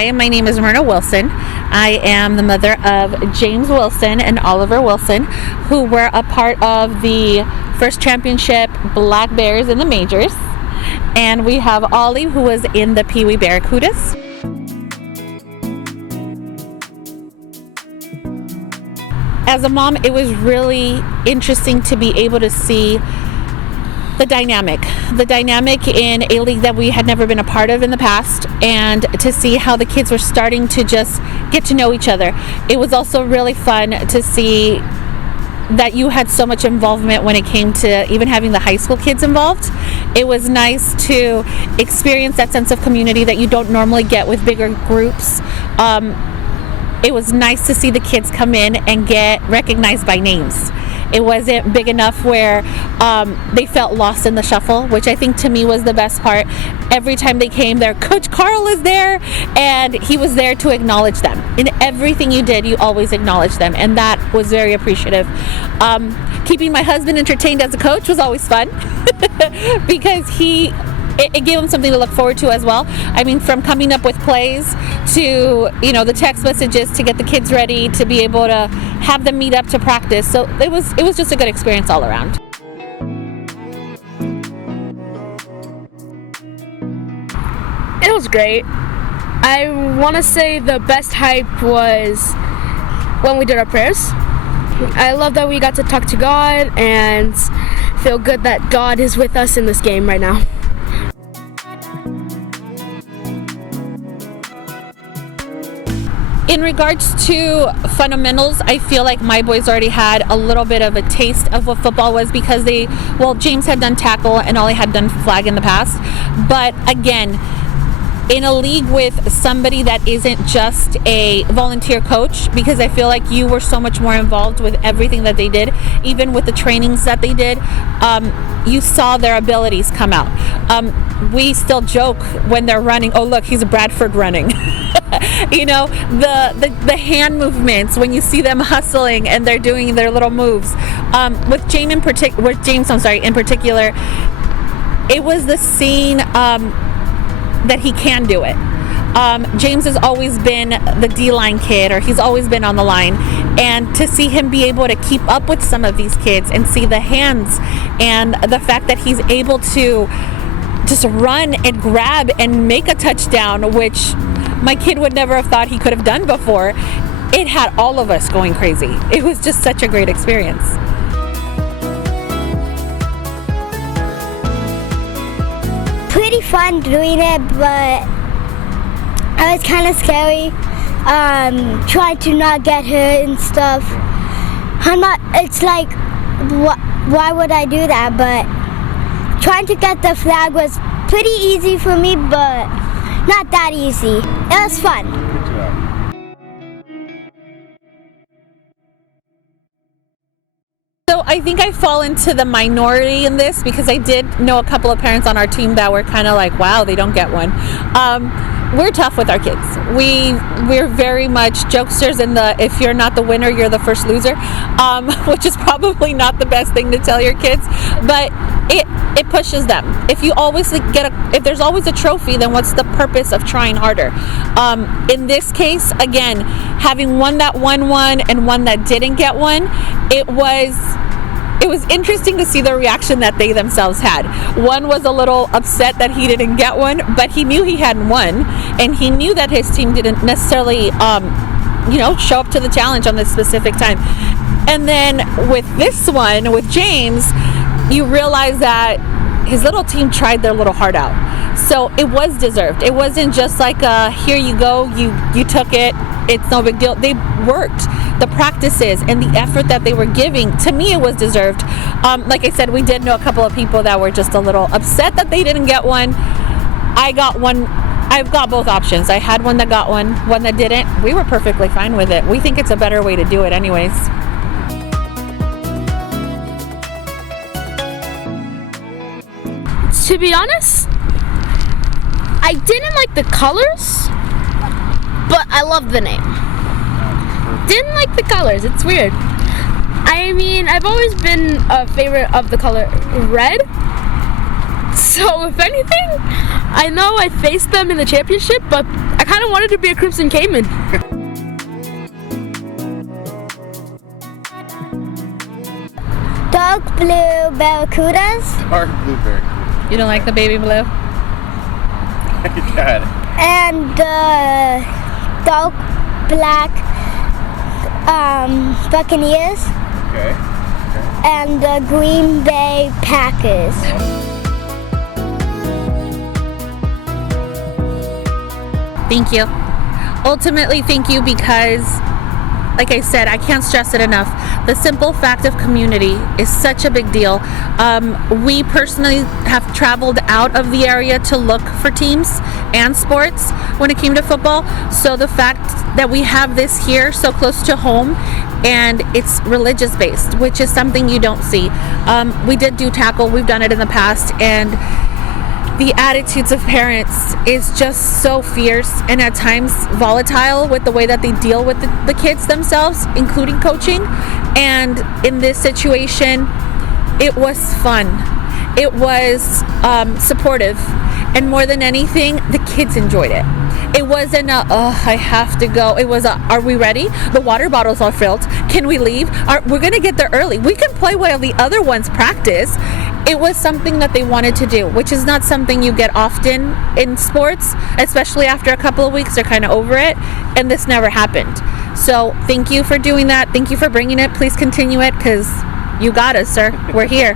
Hi, my name is Myrna Wilson. I am the mother of James Wilson and Oliver Wilson, who were a part of the first championship Black Bears in the majors. And we have Ollie, who was in the Pee Wee Barracudas. As a mom, it was really interesting to be able to see the dynamic in a league that we had never been a part of in the past, and to see how the kids were starting to just get to know each other. It was also really fun to see that you had so much involvement when it came to even having the high school kids involved. It was nice to experience that sense of community that you don't normally get with bigger groups. It was nice to see the kids come in and get recognized by names. It wasn't big enough where they felt lost in the shuffle, which I think to me was the best part. Every time they came there, Coach Carl is there, and he was there to acknowledge them. In everything you did, you always acknowledged them, and that was very appreciative. Keeping my husband entertained as a coach was always fun because it gave them something to look forward to as well. I mean, from coming up with plays to, the text messages to get the kids ready to be able to have them meet up to practice. So it was just a good experience all around. It was great. I want to say the best hype was when we did our prayers. I love that we got to talk to God and feel good that God is with us in this game right now. In regards to fundamentals, I feel like my boys already had a little bit of a taste of what football was because James had done tackle and Ollie had done flag in the past. But again, in a league with somebody that isn't just a volunteer coach, because I feel like you were so much more involved with everything that they did, even with the trainings that they did, you saw their abilities come out. We still joke when they're running, oh look, he's a Bradford running. The hand movements when you see them hustling and they're doing their little moves. With James in particular, it was the scene that he can do it. James has always been the D-line kid, or he's always been on the line, and to see him be able to keep up with some of these kids and see the hands and the fact that he's able to just run and grab and make a touchdown, which my kid would never have thought he could have done before. It had all of us going crazy. It was just such a great experience. Pretty fun doing it, but it was kind of scary. Trying to not get hurt and stuff. It's like, why would I do that? But trying to get the flag was pretty easy for me, but not that easy. It was fun. Good job. So I think I fall into the minority in this because I did know a couple of parents on our team that were kind of like, wow, they don't get one. We're tough with our kids. We're very much jokesters in the, if you're not the winner, you're the first loser, which is probably not the best thing to tell your kids, but it pushes them. If you always if there's always a trophy, then what's the purpose of trying harder? In this case, again, having one that won one and one that didn't get one, it was interesting to see the reaction that they themselves had. One was a little upset that he didn't get one, but he knew he hadn't won, and he knew that his team didn't necessarily, show up to the challenge on this specific time. And then with this one, with James, you realize that his little team tried their little heart out. So it was deserved. It wasn't just like here you go, you took it, it's no big deal. They worked. The practices and the effort that they were giving, to me it was deserved. Like I said, we did know a couple of people that were just a little upset that they didn't get one. I got one. I've got both options. I had one that got one that didn't. We were perfectly fine with it. We think it's a better way to do it anyways. To be honest, I didn't like the colors, but I love the name. Didn't like the colors. It's weird. I mean, I've always been a favorite of the color red, So if anything, I know I faced them in the championship, but I kind of wanted to be a Crimson Cayman. Dark blue barracudas. Dark blue barracuda. You don't like the baby blue? Got it. And dark black Buccaneers. Okay. And the Green Bay Packers. Thank you. Ultimately, thank you because, like I said, I can't stress it enough. The simple fact of community is such a big deal. We personally have traveled out of the area to look for teams and sports when it came to football. So the fact that we have this here so close to home, and it's religious based, which is something you don't see. We did do tackle, we've done it in the past, and the attitudes of parents is just so fierce and at times volatile with the way that they deal with the kids themselves, including coaching. And in this situation, it was fun. It was supportive. And more than anything, the kids enjoyed it. It wasn't I have to go. It was are we ready? The water bottles are filled. Can we leave? We're going to get there early. We can play while the other ones practice. It was something that they wanted to do, which is not something you get often in sports, especially after a couple of weeks, they're kind of over it, and this never happened. So thank you for doing that. Thank you for bringing it. Please continue it, because you got us, sir. We're here.